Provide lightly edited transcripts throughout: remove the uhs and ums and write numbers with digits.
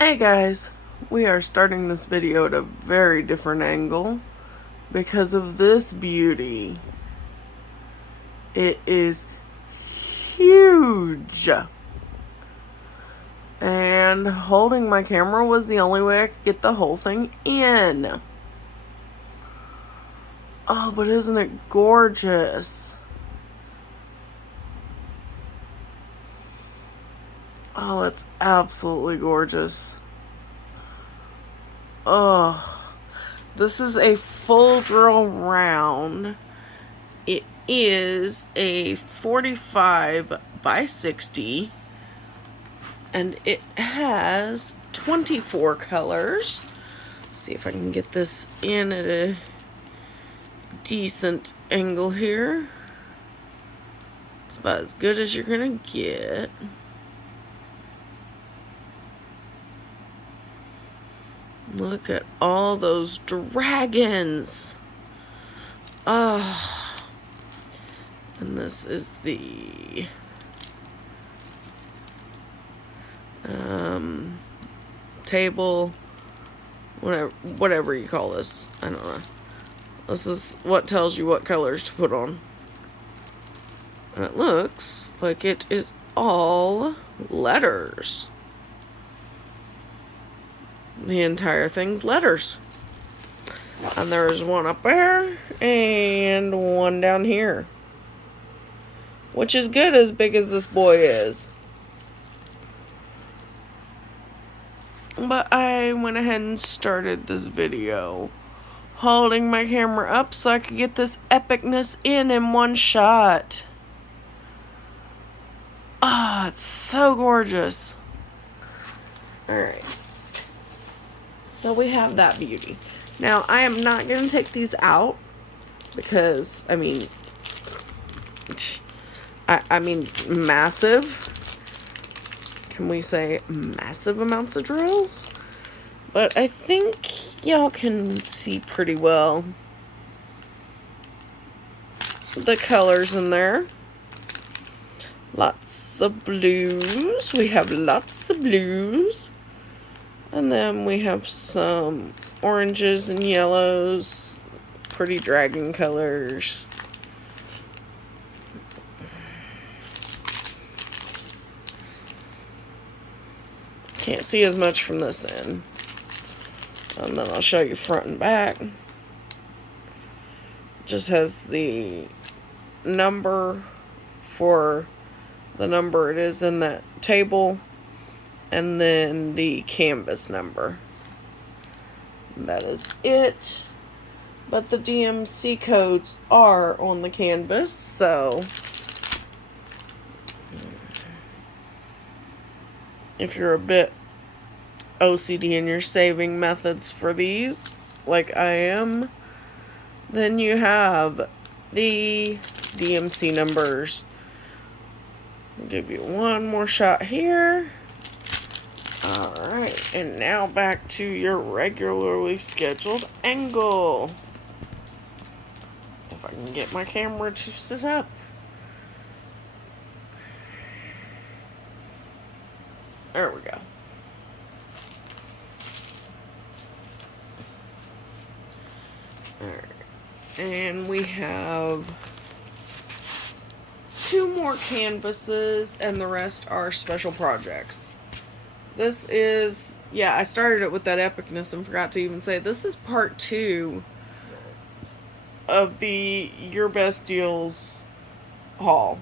Hey guys, we are starting this video at a very different angle because of this beauty. It is huge. And holding my camera was the only way I could get the whole thing in. Oh, but isn't it gorgeous? Oh, it's absolutely gorgeous. Oh, this is a full drill round. It is a 45 by 60, and it has 24 colors. Let's see if I can get this in at a decent angle here. It's about as good as you're gonna get. Look at all those dragons. Oh. And this is the table, whatever you call this. I don't know. This is what tells you what colors to put on. And it looks like it is all letters. The entire thing's letters. And there's one up there and one down here. Which is good as big as this boy is. But I went ahead and started this video holding my camera up so I could get this epicness in one shot. Ah, it's so gorgeous. Alright. So we have that beauty. Now, I am not going to take these out because, I mean, massive. Can we say massive amounts of drills? But I think y'all can see pretty well the colors in there. Lots of blues. We have lots of blues. And then we have some oranges and yellows. Pretty dragon colors. Can't see as much from this end. And then I'll show you front and back. Just has the number for the number it is in that table, and then the canvas number. That is it. But the DMC codes are on the canvas, so if you're a bit OCD in your saving methods for these, like I am, then you have the DMC numbers. I'll give you one more shot here. Alright, and now back to your regularly scheduled angle. If I can get my camera to sit up. There we go. Alright. And we have 2 more canvases, and the rest are special projects. This is, yeah, I started it with that epicness and forgot to even say, this is part 2 of the Your Best Deals haul.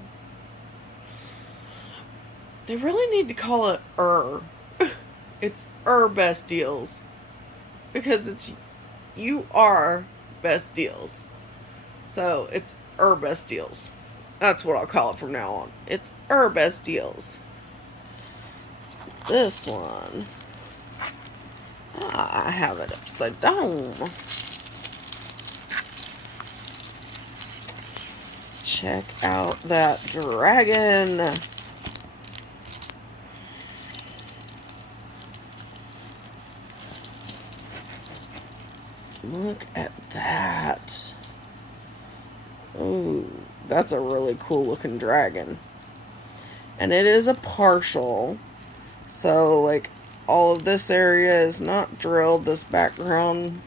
They really need to call it It's Best Deals. Because it's Best Deals. So it's Best Deals. That's what I'll call it from now on. It's Best Deals. This one, I have it upside down. Check out that dragon. Look at that. Ooh, that's a really cool looking dragon. And it is a partial. So, like, all of this area is not drilled, this background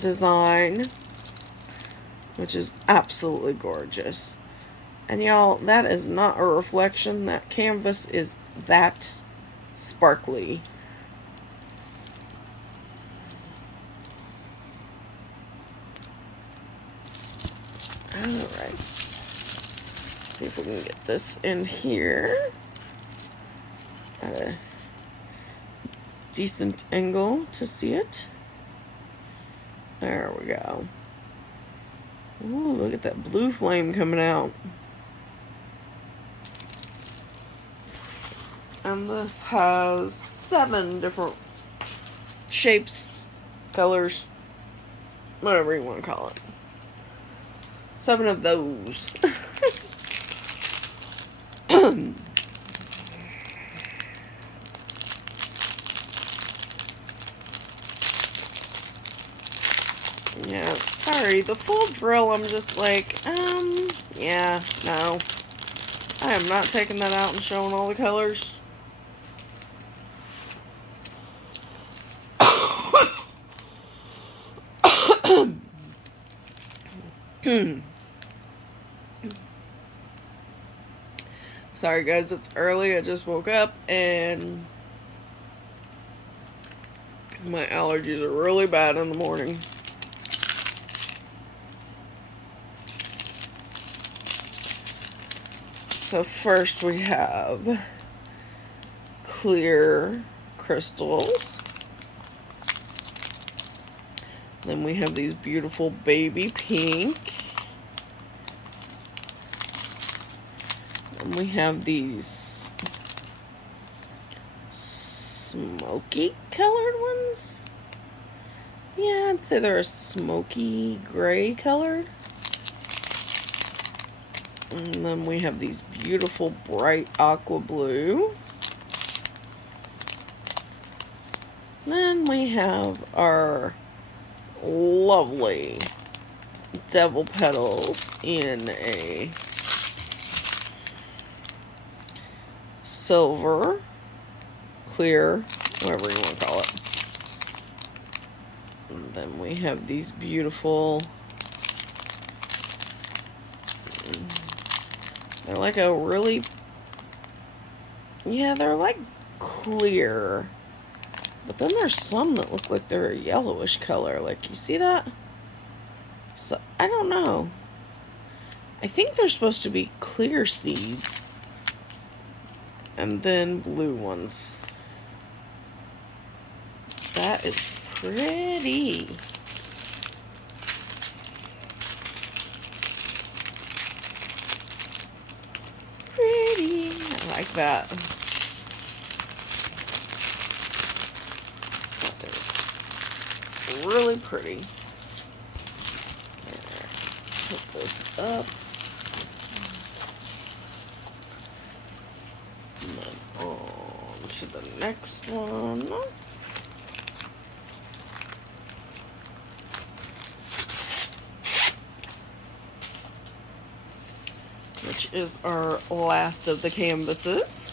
design, which is absolutely gorgeous. And y'all, that is not a reflection. That canvas is that sparkly. Alright. See if we can get this in here at a decent angle to see it. There we go. Ooh, look at that blue flame coming out. And this has 7 different shapes, colors, whatever you want to call it. 7 of those. Yeah, sorry, the full drill, I'm just like, yeah, no. I am not taking that out and showing all the colors. Sorry guys, it's early. I just woke up and my allergies are really bad in the morning. So first we have clear crystals. Then we have these beautiful baby pink. And we have these smoky colored ones. Yeah, I'd say they're a smoky gray colored. And then we have these beautiful bright aqua blue. Then we have our lovely devil petals in a silver, clear, whatever you want to call it. And then we have these beautiful, they're like a really, yeah, they're like clear. But then there's some that look like they're a yellowish color. Like, you see that? So, I don't know. I think they're supposed to be clear seeds. And then blue ones. That is pretty. Pretty. I like that. Really pretty. Put this up. And then on to the next one. Which is our last of the canvases.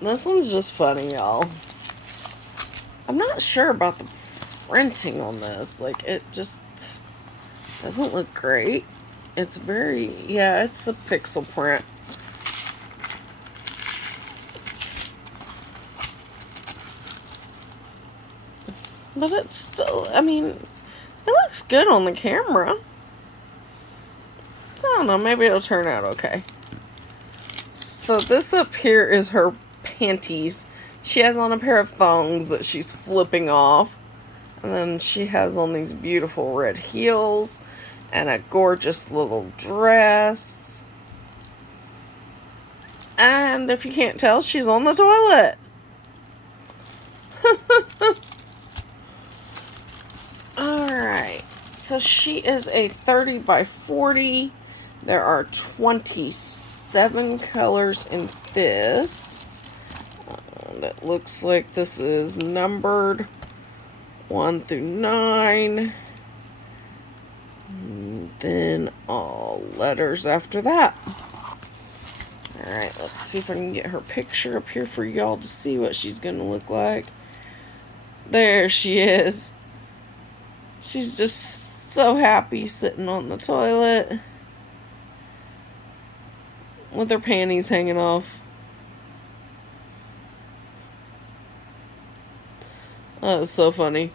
This one's just funny, y'all. I'm not sure about the printing on this. Like, it just doesn't look great. It's very, yeah, it's a pixel print. But it's still, I mean, it looks good on the camera. I don't know, maybe it'll turn out okay. So this up here is her panties. She has on a pair of thongs that she's flipping off. And then she has on these beautiful red heels and a gorgeous little dress. And if you can't tell, she's on the toilet. Alright. So she is a 30 by 40. There are 27 colors in this. And it looks like this is numbered 1 through 9. And then all letters after that. Alright, let's see if I can get her picture up here for y'all to see what she's going to look like. There she is. She's just so happy sitting on the toilet with her panties hanging off. That is so funny.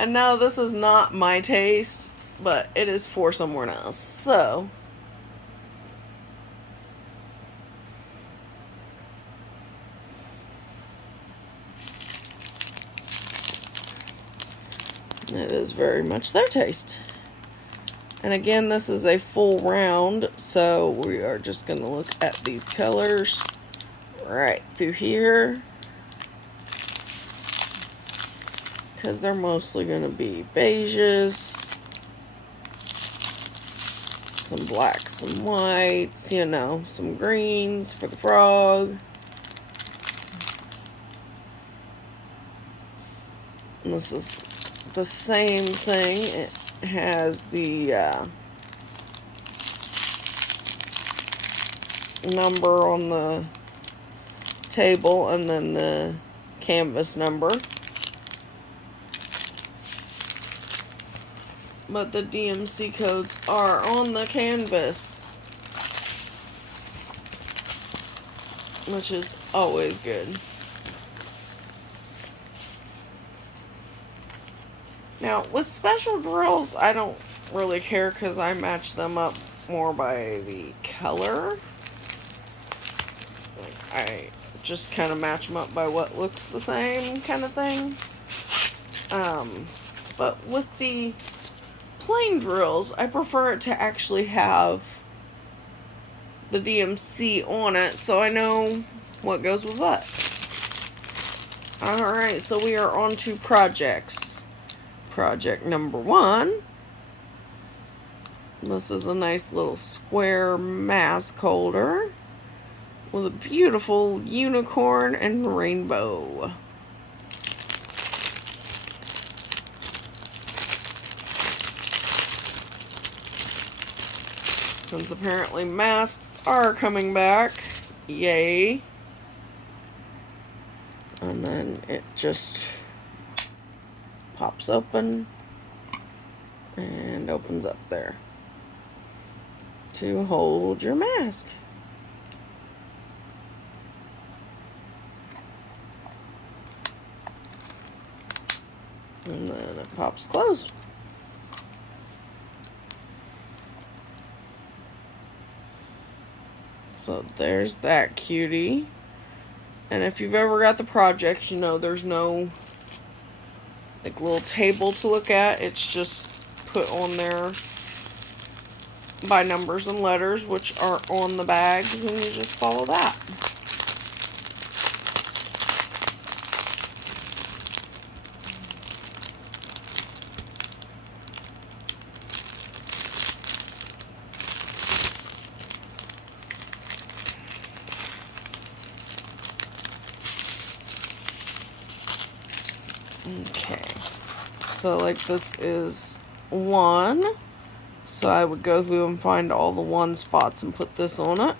And now this is not my taste, but it is for someone else. So it is very much their taste. And again, this is a full round, so we are just going to look at these colors right through here, because they're mostly going to be beiges, some blacks, some whites, you know, some greens for the frog. And this is the same thing. It has the number on the table and then the canvas number. But the DMC codes are on the canvas, which is always good. Now, with special drills, I don't really care because I match them up more by the color. I just kind of match them up by what looks the same kind of thing. But with the plain drills, I prefer it to actually have the DMC on it so I know what goes with what. Alright, so we are on to projects. Project number 1. This is a nice little square mask holder with a beautiful unicorn and rainbow. Since apparently masks are coming back, yay. And then it just pops open and opens up there to hold your mask. And then it pops closed. So there's that cutie. And if you've ever got the projects, you know there's no like little table to look at. It's just put on there by numbers and letters, which are on the bags, and you just follow that. Okay, so like this is 1, so I would go through and find all the 1 spots and put this on it.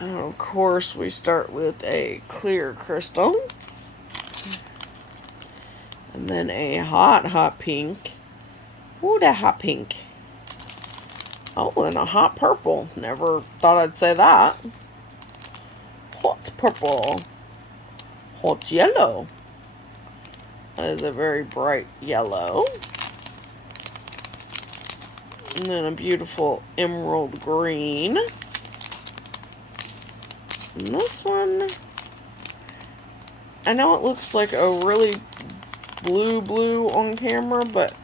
And of course we start with a clear crystal, and then a hot pink. Ooh, that hot pink. Oh, and a hot purple. Never thought I'd say that. Hot purple. Hot yellow. That is a very bright yellow. And then a beautiful emerald green. And this one, I know it looks like a really blue on camera, but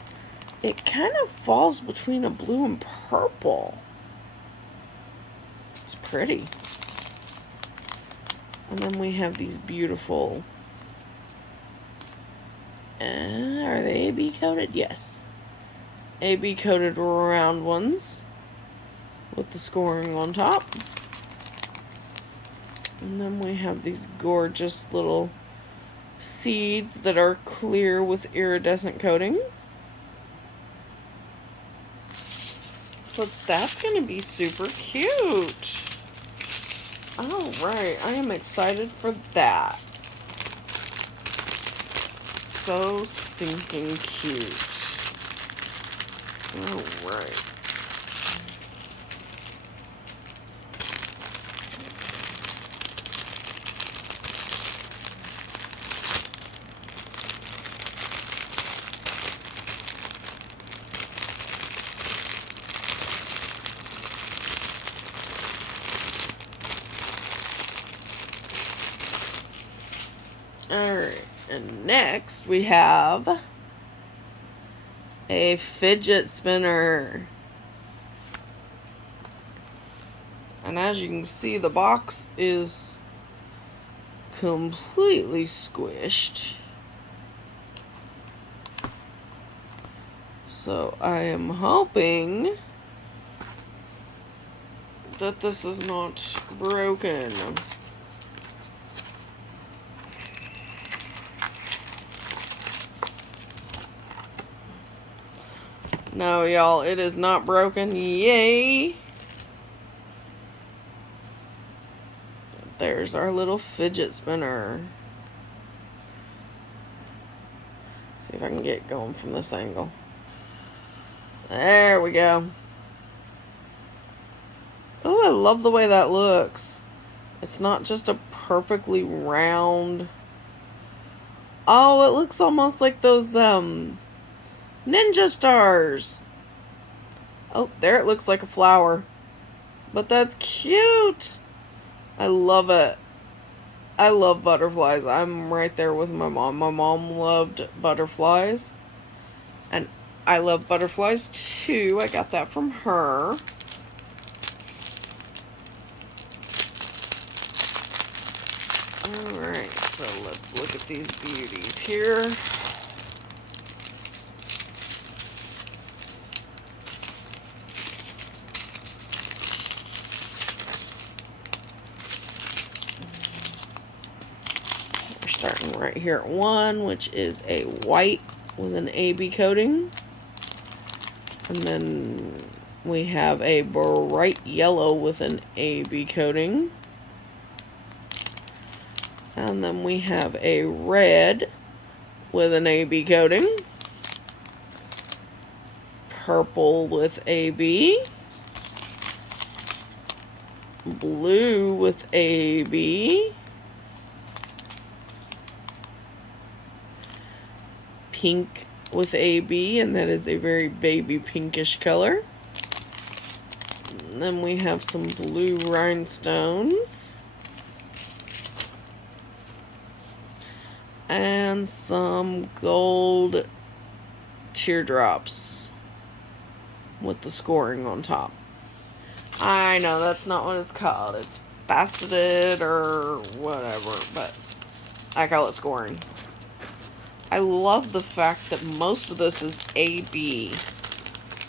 it kind of falls between a blue and purple. It's pretty. And then we have these beautiful, are they AB coated? Yes. AB coated round ones with the scoring on top. And then we have these gorgeous little seeds that are clear with iridescent coating. So that's going to be super cute. Alright, I am excited for that. So stinking cute. Alright. Alright, and next we have a fidget spinner. And as you can see, the box is completely squished. So I am hoping that this is not broken. No, y'all, it is not broken. Yay! There's our little fidget spinner. See if I can get going from this angle. There we go. Oh, I love the way that looks. It's not just a perfectly round... Oh, it looks almost like those, ninja stars. Oh, there it looks like a flower. But that's cute. I love it. I love butterflies. I'm right there with my mom. My mom loved butterflies. And I love butterflies too. I got that from her. Alright, so let's look at these beauties here. Starting right here at 1, which is a white with an AB coating. And then we have a bright yellow with an AB coating. And then we have a red with an AB coating. Purple with AB. Blue with AB. Pink with AB, and that is a very baby pinkish color. And then we have some blue rhinestones. And some gold teardrops with the scoring on top. I know that's not what it's called. It's faceted or whatever, but I call it scoring. I love the fact that most of this is AB.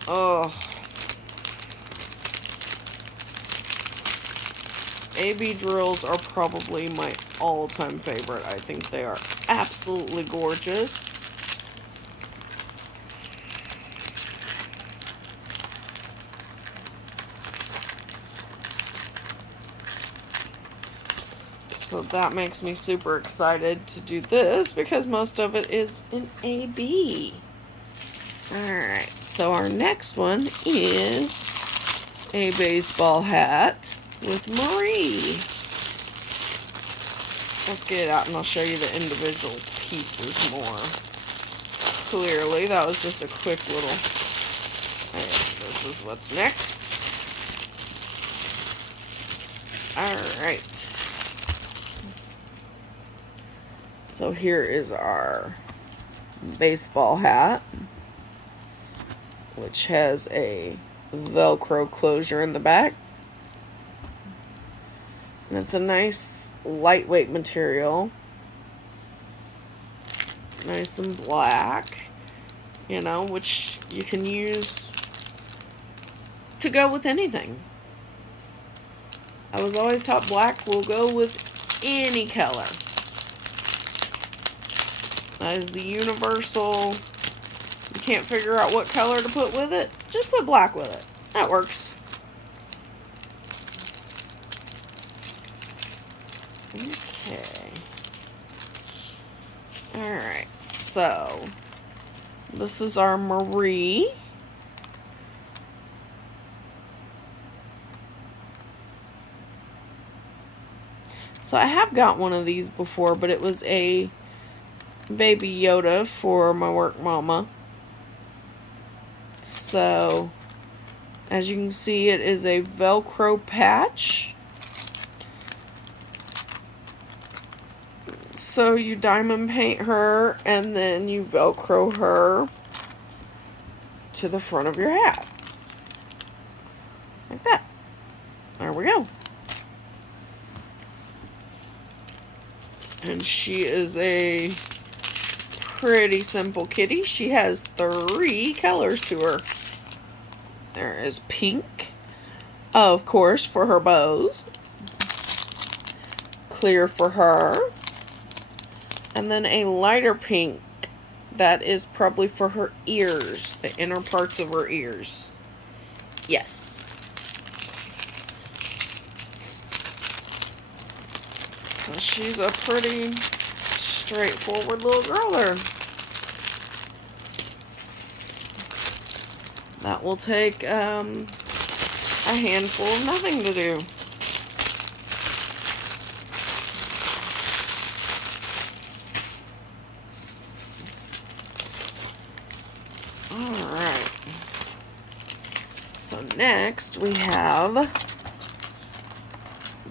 Oh. AB drills are probably my all-time favorite. I think they are absolutely gorgeous. So that makes me super excited to do this because most of it is in AB. Alright, so our next one is a baseball hat with Marie. Let's get it out and I'll show you the individual pieces more clearly. That was just a quick little... This is what's next. Alright. So here is our baseball hat, which has a Velcro closure in the back. And it's a nice lightweight material. Nice and black, you know, which you can use to go with anything. I was always taught black will go with any color. That is the universal. You can't figure out what color to put with it, just put black with it. That works. Okay. Alright, so this is our Marie. So I have got one of these before, but it was a Baby Yoda for my work mama. So, as you can see, it is a Velcro patch. So you diamond paint her, and then you Velcro her to the front of your hat. Like that. There we go. And she is a pretty simple kitty. She has 3 colors to her. There is pink, of course, for her bows. Clear for her. And then a lighter pink that is probably for her ears, the inner parts of her ears. Yes. So she's a pretty straightforward little girl there. That will take a handful of nothing to do. Alright. So next we have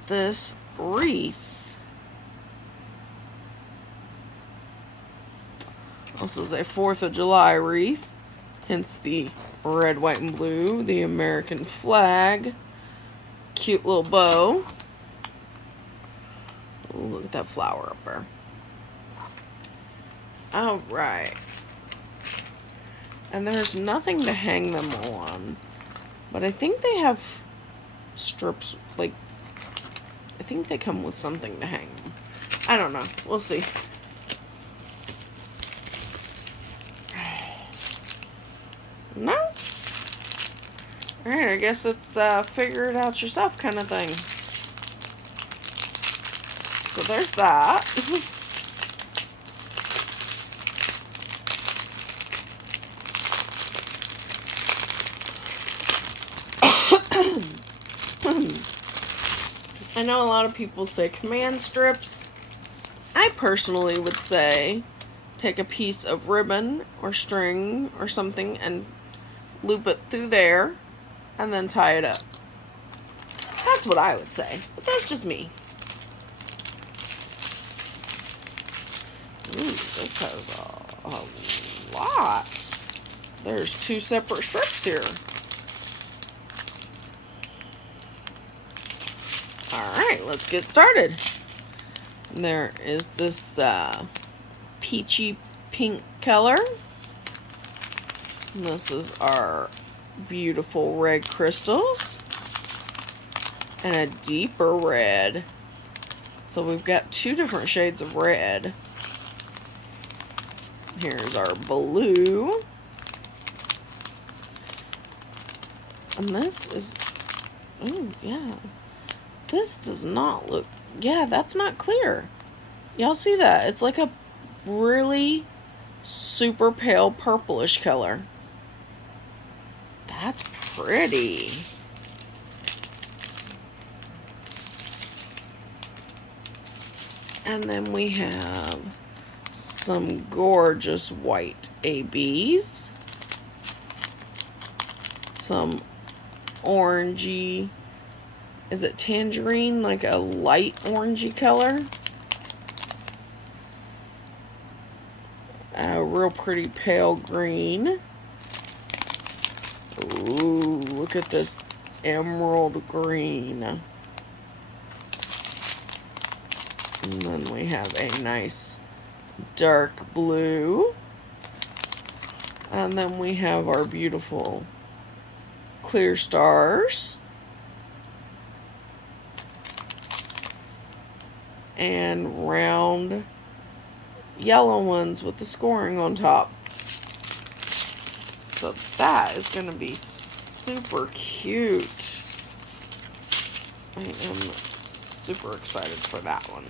this wreath. This is a 4th of July wreath, hence the red, white, and blue, the American flag. Cute little bow. Ooh, look at that flower up there. Alright. And there's nothing to hang them on, but I think they have strips, like, I think they come with something to hang them. I don't know. We'll see. No? Alright, I guess it's figure it out yourself kind of thing. So there's that. I know a lot of people say command strips. I personally would say take a piece of ribbon or string or something and loop it through there and then tie it up. That's what I would say, but that's just me. Ooh, this has a lot. There's 2 separate strips here. Alright, let's get started. And there is this peachy pink color. And this is our beautiful red crystals. And a deeper red. So we've got 2 different shades of red. Here's our blue. And this is, ooh, yeah. This does not look, yeah, that's not clear. Y'all see that? It's like a really super pale purplish color. That's pretty. And then we have some gorgeous white ABs. Some orangey, is it tangerine? Like a light orangey color. A real pretty pale green. Ooh, look at this emerald green. And then we have a nice dark blue. And then we have our beautiful clear stars. And round yellow ones with the scoring on top. So that is going to be super cute. I am super excited for that one.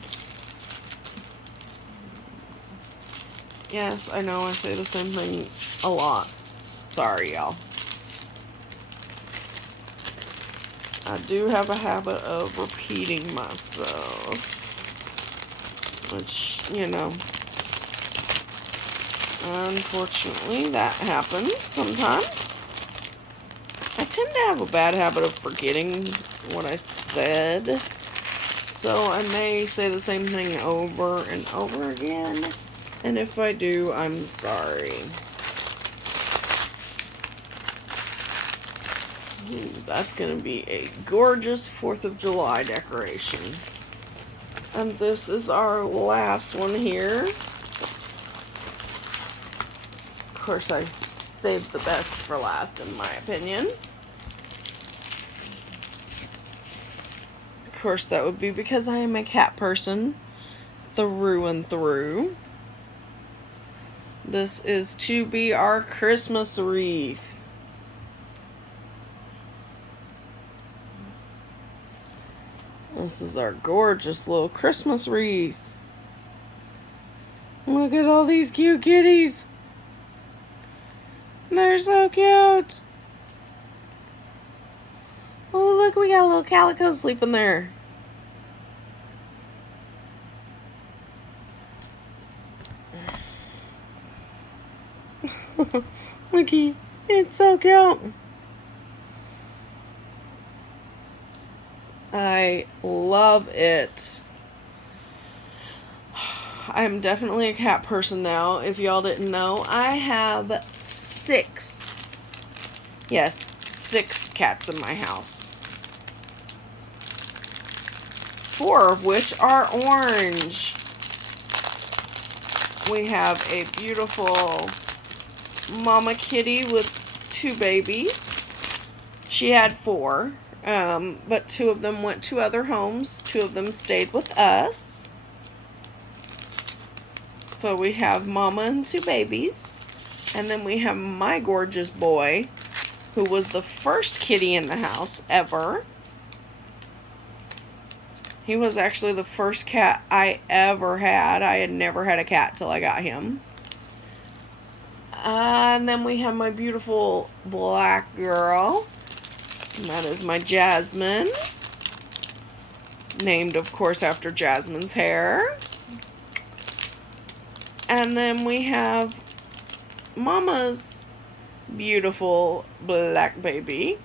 Yes, I know I say the same thing a lot. Sorry, y'all. I do have a habit of repeating myself, which, you know, unfortunately that happens sometimes. I tend to have a bad habit of forgetting what I said, so I may say the same thing over and over again, and if I do, I'm sorry. Ooh, that's going to be a gorgeous 4th of July decoration. And this is our last one here. Of course, I saved the best for last, in my opinion. Of course, that would be because I am a cat person through and through. This is to be our Christmas wreath. This is our gorgeous little Christmas wreath. Look at all these cute kitties. They're so cute. Oh, look, we got a little calico sleeping there. Looky, it's so cute. I love it. I'm definitely a cat person now. If y'all didn't know, I have 6 cats in my house. 4 of which are orange. We have a beautiful mama kitty with 2 babies. She had 4. But 2 of them went to other homes. 2 of them stayed with us. So we have mama and 2 babies. And then we have my gorgeous boy, who was the first kitty in the house ever. He was actually the first cat I ever had. I had never had a cat till I got him. And then we have my beautiful black girl. And that is my Jasmine, named, of course, after Jasmine's hair. And then we have Mama's beautiful black baby,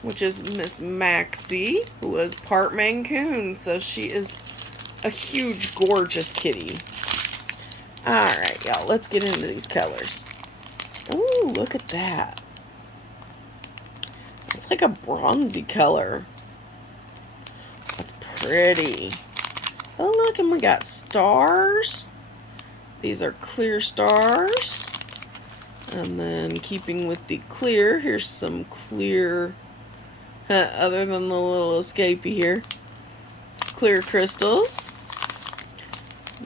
which is Miss Maxie, who is part Maine Coon, so she is a huge, gorgeous kitty. Alright, y'all, let's get into these colors. Ooh, look at that. It's like a bronzy color. That's pretty. Oh, look, and we got stars. These are clear stars. And then keeping with the clear, here's some clear, other than the little escapee here, clear crystals.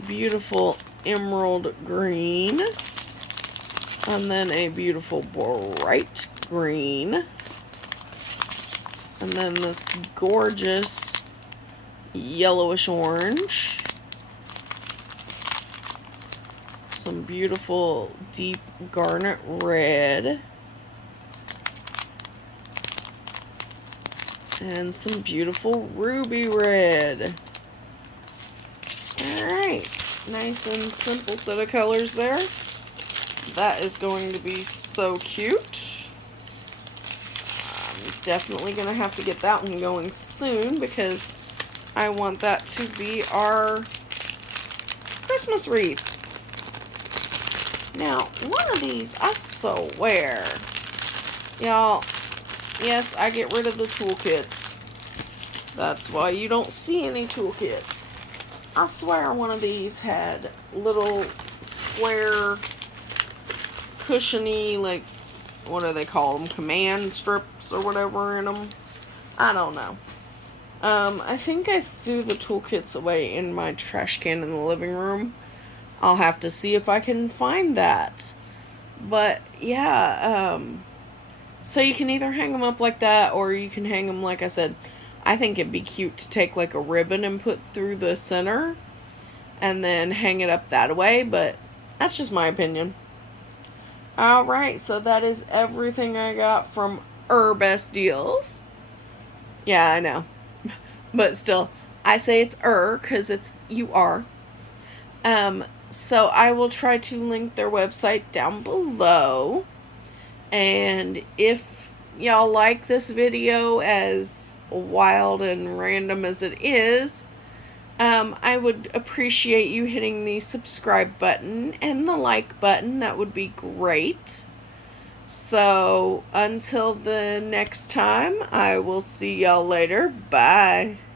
Beautiful emerald green. And then a beautiful bright green. And then this gorgeous yellowish orange. Some beautiful deep garnet red. And some beautiful ruby red. Alright, nice and simple set of colors there. That is going to be so cute. Definitely going to have to get that one going soon because I want that to be our Christmas wreath. Now, one of these, I swear, y'all, yes, I get rid of the toolkits. That's why you don't see any toolkits. I swear one of these had little square, cushiony, like, what do they call them? Command strips or whatever in them. I don't know. I think I threw the toolkits away in my trash can in the living room. I'll have to see if I can find that. But, yeah, So you can either hang them up like that, or you can hang them, like I said, I think it'd be cute to take like a ribbon and put through the center and then hang it up that way, but that's just my opinion. Alright, so that is everything I got from URBESTDEALS. Yeah, I know. But still, I say it's because it's UR. So I will try to link their website down below. And if y'all like this video, as wild and random as it is, I would appreciate you hitting the subscribe button and the like button. That would be great. So until the next time, I will see y'all later. Bye.